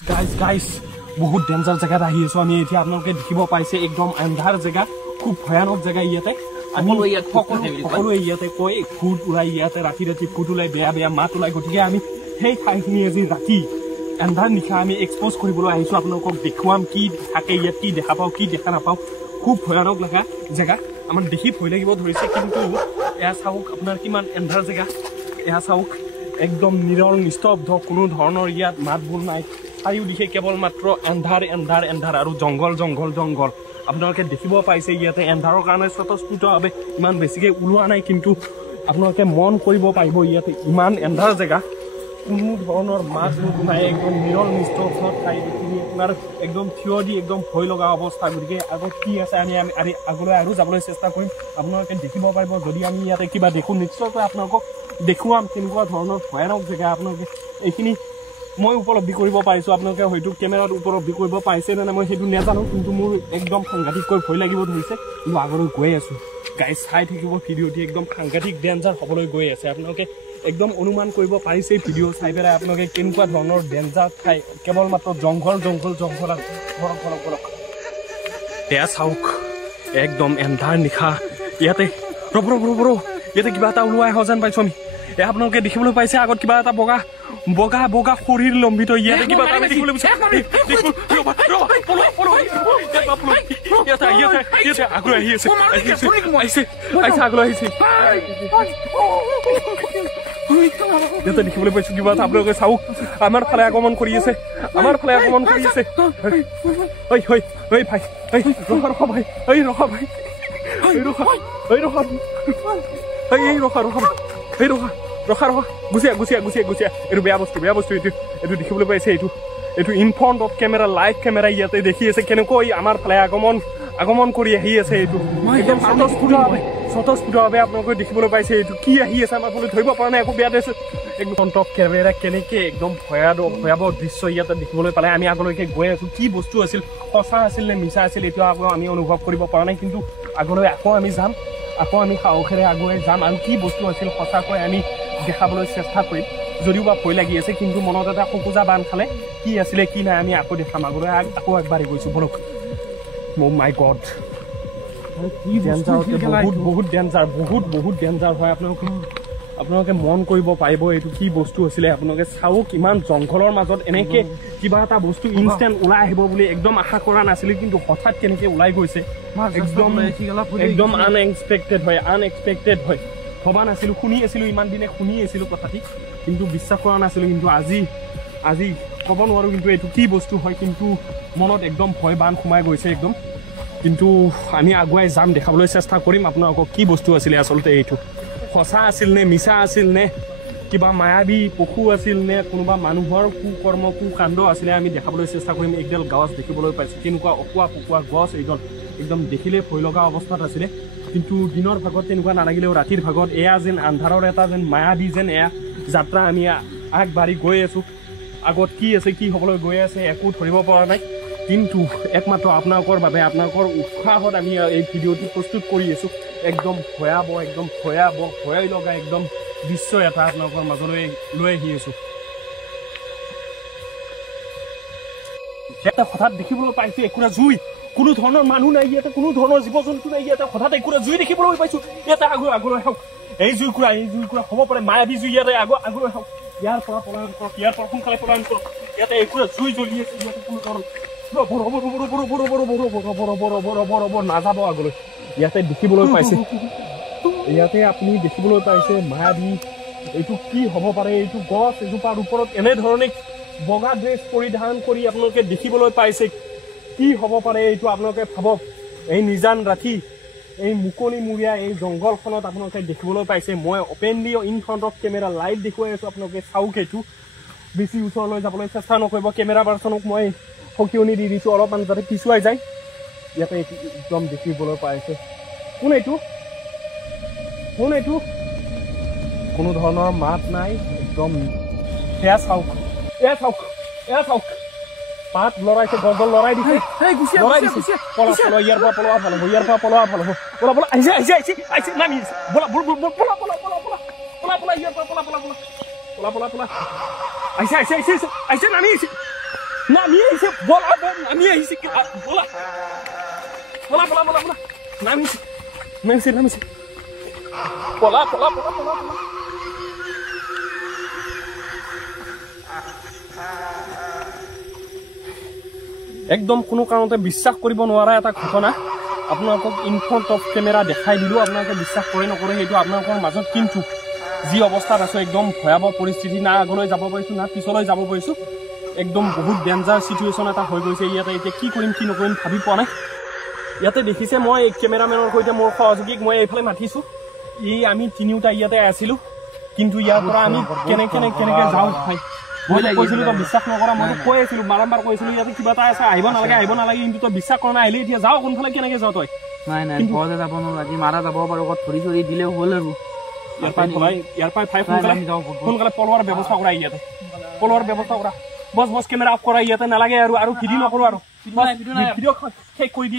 guys বহুত danger জেগাত আহি আছো আমি এতিয়া আপোনালোকে দেখিব পাইছে একদম আন্ধাৰ জেগা খুব ভয়ানক জেগা ইয়াতে আমি সকলোৱে ইয়াতে কয় ফুট উলাই ইয়াতে ৰাতি ৰাতি ফুট উলাই বেয়া বেয়া মাত উলাই গতিকে আমি সেই ঠাইখিনি আজি ৰাতি আন্ধাৰ নিশা আমি এক্সপ'জ কৰিবলৈ আহিছো আপোনালোকক দেখুৱাম কি থাকে ইয়াত কি দেখা পাওঁ কি দেখা নাপাওঁ খুব ভয়ানক লগা জেগা আমাৰ দেখি ভয় লাগিব ধৰিছে কিন্তু এয়া চাওক আপোনাৰ কিমান আন্ধাৰ জেগা এয়া চাওক একদম নিৰল নিস্তব্ধ কোনো ধৰণৰ ইয়াত মাত বোল নাই চাৰিওদিশে কেৱল মাত্ৰ এন্ধাৰ এন্ধাৰ এন্ধাৰ আৰু জংঘল জংঘল জংঘল আপোনালোকে দেখিব পাইছে ইয়াতে এন্ধাৰৰ কাৰণে স্বতঃস্ফূৰ্তভাৱে ইমান বেছিকৈ ওলোৱা নাই কিন্তু আপোনালোকে মন কৰিব পাৰিব ইয়াতে ইমান এন্ধাৰ জেগা কোনো ধৰণৰ মাত বোল নাই একদম নিৰল নিস্তব্ধ ঠাই দেখি আপোনাৰ একদম থিয় দি একদম ভয় লগা অৱস্থা গতিকে আগত কি আছে আমি আগলৈ আৰু যাবলৈ চেষ্টা কৰিম আপোনালোকে দেখিব পাৰিব যদি আমি ইয়াতে কিবা দেখোঁ নিশ্চয়কৈ আপোনালোকক দেখুৱাম কেনেকুৱা ধৰণৰ ভয়ানক জেগা আপোনালোকে এইখিনি মই উপলব্ধি কৰিব পাৰিছোঁ আপোনালোকে হয়তো কেমেৰাত উপলব্ধি কৰিব পাৰিছে নে মই সেইটো নাজানো কিন্তু মোৰ একদম সাংঘাতিককৈ ভয় লাগিব ধৰিছে কিন্তু আগলৈ গৈ আছোঁ গাইজ চাই থাকিব ভিডিঅ'টি একদম সাংঘাতিক ডেঞ্জাৰ হ'বলৈ গৈ আছে আপোনালোকে একদম অনুমান কৰিব পাৰিছে ভিডিঅ' চাই পেলাই আপোনালোকে কেনেকুৱা ধৰণৰ ডেঞ্জাৰ ঠাই কেৱল মাত্ৰ জংঘল জংঘল জংঘল ধৰক এয়া চাওক একদম এন্ধাৰ নিশা ইয়াতে ৰ'ব ইয়াতে কিবা এটা ওলোৱাই অহা যেন পাইছোঁ আমি এয়া আপোনালোকে দেখিবলৈ পাইছে আগত কিবা এটা বগা বগা বগা শৰীৰ লম্বিত ইয়াতে কিবা এটা দেখিবলৈ পাইছে আগলৈ আহি আছে আগলৈ আহিছে ইয়াতে দেখিবলৈ পাইছো কিবা এটা আপোনালোকে চাওক আমাৰ ফালে আগমন কৰি আছে ভাই গুচিয়া এইটো বেয়া বস্তু এইটো দেখিবলৈ পাইছে এইটো in front off camera live camera ইয়াতে দেখি আছে কেনেকৈ আমাৰ ফালে আগমন কৰি আহি আছে এইটো একদম স্বতঃস্ফূৰ্তভাৱে আপোনালোকে দেখিবলৈ পাইছে এইটো কি আহি আছে আমাৰ ফালে ধৰিব পৰা নাই একো বেয়া দেখিছে একদম ফ্ৰণ্ট অফ কেমেৰা কেনেকৈ একদম ভয়াৱহ দৃশ্য ইয়াতে দেখিবলৈ পালে আমি আগলৈকে গৈ আছো কি বস্তু আছিল সঁচা আছিল নে মিছা আছিল এইটো আকৌ আমি অনুভৱ কৰিব পৰা নাই কিন্তু আগলৈ আকৌ আমি যাম আকৌ আমি সাহসেৰে আগুৱাই যাম আৰু কি বস্তু আছিল সঁচাকৈ আমি দেখাবলৈ চেষ্টা কৰিম যদিও বা ভয় লাগি আছে কিন্তু মনত এটা খোকোজা বান্ধ খালে কি আছিলে কি নাই আমি আকৌ দেখাম আগলৈ আকৌ আগবাঢ়ি গৈছোঁ বলক মাই গড বহুত ডেঞ্জাৰ হয় আপোনালোকে মন কৰিব পাৰিব এইটো কি বস্তু আছিলে আপোনালোকে চাওক ইমান জংঘলৰ মাজত এনেকে কিবা এটা বস্তু ইনষ্টেণ্ট ওলাই আহিব বুলি একদম আশা কৰা নাছিলোঁ কিন্তু হঠাৎ কেনেকে ওলাই গৈছে একদম আনএক্সপেক্টেড হয় ভবা নাছিলোঁ শুনি আছিলোঁ ইমান দিনে শুনি আছিলোঁ কথাটি কিন্তু বিশ্বাস কৰা নাছিলোঁ কিন্তু আজি ক'ব নোৱাৰোঁ কিন্তু এইটো কি বস্তু হয় কিন্তু মনত একদম ভয় বান সোমাই গৈছে একদম কিন্তু আমি আগুৱাই যাম দেখাবলৈ চেষ্টা কৰিম আপোনালোকক কি বস্তু আছিলে আচলতে এইটো সঁচা আছিল নে মিছা আছিল নে কিবা মায়াবী পশু আছিল নে কোনোবা মানুহৰ কুকৰ্ম কুকাণ্ড আছিলে আমি দেখাবলৈ চেষ্টা কৰিম একডাল গছ দেখিবলৈ পাইছোঁ কেনেকুৱা অকোৱা পকোৱা গছ এইডাল একদম দেখিলে ভয় লগা অৱস্থাত আছিলে কিন্তু দিনৰ ভাগত তেনেকুৱা নালাগিলেও ৰাতিৰ ভাগত এয়া যেন আন্ধাৰৰ এটা যেন মায়াবী যেন এয়া যাত্ৰা আমি আগবাঢ়ি গৈ আছোঁ আগত কি আছে কি হ'বলৈ গৈ আছে একো ধৰিব পৰা নাই কিন্তু একমাত্ৰ আপোনালোকৰ বাবে আপোনালোকৰ উৎসাহত আমি এই ভিডিঅ'টো প্ৰস্তুত কৰি আছোঁ একদম ভয় লগা একদম দৃশ্য এটা আপোনালোকৰ মাজলৈ লৈ আহি আছোঁ এটা হঠাৎ দেখিবলৈ পাইছোঁ একুৰা জুই কোনো ধৰণৰ মানুহ নাই ইয়াতে কোনো ধৰণৰ জীৱ জন্তু নাই ইয়াতে হঠাৎ একুৰা জুই দেখিবলৈ পাইছোঁ ইয়াতে আগলৈ হওক এই জুইকুৰা হ'ব পাৰে মায়াবী জুই ইয়াতে আগলৈ হওক ইয়াৰ পৰা পলায়ন কৰক ইয়াৰ পৰা সোনকালে পলায়ন কৰক ইয়াতে একুৰা জুই জ্বলি আছে ইয়াতে কোনো ধৰণৰ নাযাব আগলৈ ইয়াতে দেখিবলৈ পাইছে ইয়াতে আপুনি দেখিবলৈ পাইছে মায়াবী এইটো কি হ'ব পাৰে এইটো গছ এজোপাৰ ওপৰত এনেধৰণে বগা ড্ৰেছ পৰিধান কৰি আপোনালোকে দেখিবলৈ পাইছে কি হ'ব পাৰে এইটো আপোনালোকে ভাবক এই নিজান ৰাতি এই মুকলিমূৰীয়া এই জংঘলখনত আপোনালোকে দেখিবলৈ পাইছে মই openly in front off camera live দেখুৱাই আছোঁ আপোনালোকে চাওক এইটো বেছি ওচৰলৈ যাবলৈ চেষ্টা নকৰিব কেমেৰা পাৰ্চনক মই সকিয়নি দি দিছোঁ অলপমান যাতে পিছুৱাই যায় ইয়াতে একদম দেখিবলৈ পাইছে কোন এইটো কোনো ধৰণৰ মাত নাই একদম এয়া চাওক পাত লৰাইছে গছডাল লৰাই দিছে ইয়াৰ পৰা পলোৱা ভাল হ'ব বলা আহিছে নামি বলা ইয়াৰ পৰা পলা আহিছে নামি আহিছে নামি আহিছে বলা নামি আহিছে বলা বলা বলা বলা বলা নামিছে নামিছে নামিছে বলা বলা বলা বলা বলা একদম কোনো কাৰণতে বিশ্বাস কৰিব নোৱাৰা এটা ঘটনা আপোনালোকক ইন ফ্ৰণ্ট অফ কেমেৰা দেখাই দিলোঁ আপোনালোকে বিশ্বাস কৰে নকৰে সেইটো আপোনালোকৰ মাজত কিন্তু যি অৱস্থাত আছোঁ একদম ভয়াৱহ পৰিস্থিতি না আগলৈ যাব পাৰিছোঁ না পিছলৈ যাব পাৰিছোঁ একদম বহুত ডেঞ্জাৰ চিটুৱেশ্যন এটা হৈ গৈছে ইয়াতে এতিয়া কি কৰিম কি নকৰিম ভাবি পোৱা নাই ইয়াতে দেখিছে মই কেমেৰামেনৰ সৈতে মোৰ সহযোগীক মই এইফালে মাতিছোঁ আমি তিনিওটা ইয়াতে আছিলোঁ কিন্তু ইয়াৰ পৰা আমি কেনেকে যাওঁ ভাই মই কৈছিলোঁ তই বিশ্বাস নকৰা মই কৈ আছিলোঁ বাৰম্বাৰ কৈছিলোঁ ইয়াতে কিবা এটা আছে আহিব নালাগে কিন্তু তই বিশ্বাস কৰা নাই আহিলে এতিয়া যাওঁ কোনফালে কেনেকে যাওঁ তই নাই নাই ঘৰতে যাব নালাগে মাৰা যাব পাৰোঁ ক'ত ধৰি চৰি দিলেও হ'ল আৰু ইয়াৰ পৰাই সোনকালে পলোৱাৰ ব্যৱস্থা কৰা ইয়াতে পলোৱাৰ ব্যৱস্থা কৰা বছ কেমেৰা অফ কৰা ইয়াতে নালাগে আৰু ভিডিঅ' নকৰোঁ আৰু ভিডিঅ' শেষ কৰি দি